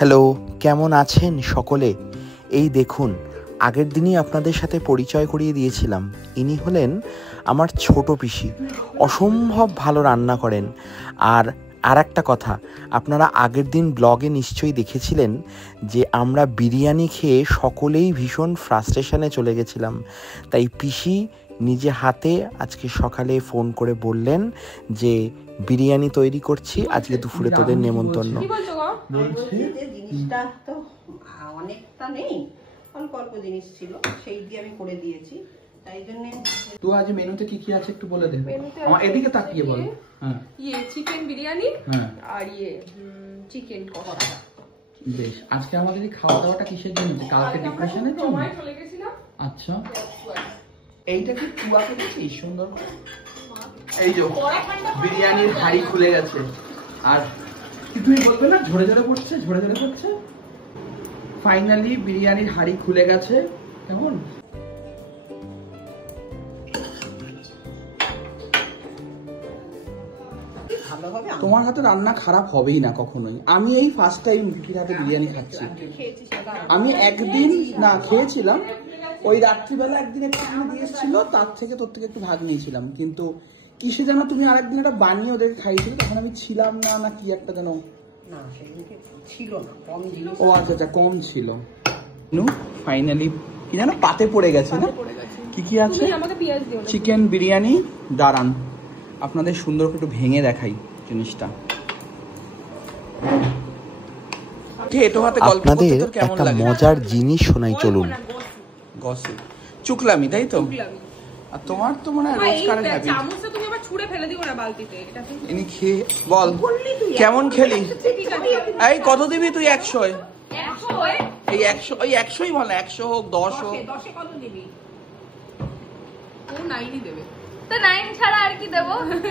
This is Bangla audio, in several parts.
হ্যালো, কেমন আছেন সকলে? এই দেখুন, আগের দিনই আপনাদের সাথে পরিচয় করিয়ে দিয়েছিলাম। ইনি হলেন আমার ছোট পিসি। অসম্ভব ভালো রান্না করেন। আর একটা কথা, আপনারা আগের দিন ব্লগে নিশ্চয়ই দেখেছিলেন যে আমরা বিরিয়ানি খেয়ে সকলেই ভীষণ ফ্রাস্ট্রেশনে চলে গেছিলাম। তাই পিসি নিজে হাতে আজকে সকালে ফোন করে বললেন যে বিরিয়ানি তৈরি করছি, আজকে দুপুরে তোদের নেমন্তন্ন। জিনিসটা তো অনেকটা নেই, অল্প অল্প জিনিস ছিল, সেই দিয়ে আমি করে দিয়েছি। তাই জন্য তো আজ মেনুতে কি কি আছে একটু বলে দে। আমার এদিকে তাকিয়ে বল। হ্যাঁ, চিকেন বিরিয়ানি, হ্যাঁ, আর চিকেন কষা। বেশ। আজকে আমাদের এই খাওয়া দাওয়াটা কিসের জন্য? কালকে ডিপ্রেশনের জন্য চলে গেছিলাম। আচ্ছা, এইটা কি কুয়াতে দেখছিস সুন্দর করে? এই যে বিরিয়ানির হাঁড়ি খুলে গেছে। আর কি তুমি বলবে না ঝরে ঝরে পড়ছে, ঝরে ঝরে পড়ছে। ফাইনালি বিরিয়ানির হাঁড়ি খুলে গেছে। কেমন? তোমার হাতে রান্না খারাপ হবেই না কখনোই। আমি এই ফার্স্ট টাইম বিপির হাতে বিরিয়ানি খাচ্ছি। আমি একদিন না খেয়েছিলাম, ওই রাত্রিবেলা একদিন একটুখানি দিয়েছিল, তার থেকে তোর থেকে একটু ভাগ নিয়েছিলাম। কিন্তু কিসে যেন তুমি আরেকদিন একটা বানিয়ে ওদেরকে খাইয়েছিলে, তখন আমি ছিলাম না, না কি একটা যেন ছিল না, কম ছিল। ও আচ্ছা আচ্ছা, কম ছিল। ফাইনালি কি যেন পাতে পড়ে গেছে না? কি কি আছে? চিকেন বিরিয়ানি। দাঁড়ান আপনাদের সুন্দর করে একটু ভেঙে দেখাই জিনিসটা। আপনাদের একটা মজার জিনিস শোনাই, চলুন। গসিপ, চুকলামি, তাই তো? আর তোমার তো মনে হয় রোজকার হ্যাবিট। চামচটা তুমি আবার ছুঁড়ে ফেলে দিও না বালতিতে। এটা ইনি খেয়ে বল কেমন খেলি। এই কত দিবি তুই? 100? এই 100, ওই 100ই বল, 100 হোক 10 হোক। 10 কত দিবি? ও 9ই দেবে। তো 9 ছাড়া আর কি দেব?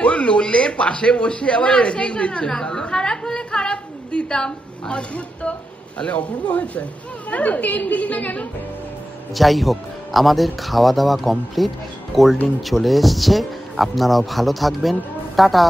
ওই লোলে পাশে বসে আবার রেটিং দিচ্ছে। খারাপ হলে খারাপ দিতাম, অদ্ভুত তো। তাহলে অপূর্ব হয়েছে। 10 দিলি না কেন? যাই হোক, আমাদের খাওয়া দাওয়া কমপ্লিট, কোল্ড ড্রিঙ্ক চলে এসছে। আপনারাও ভালো থাকবেন, টাটা।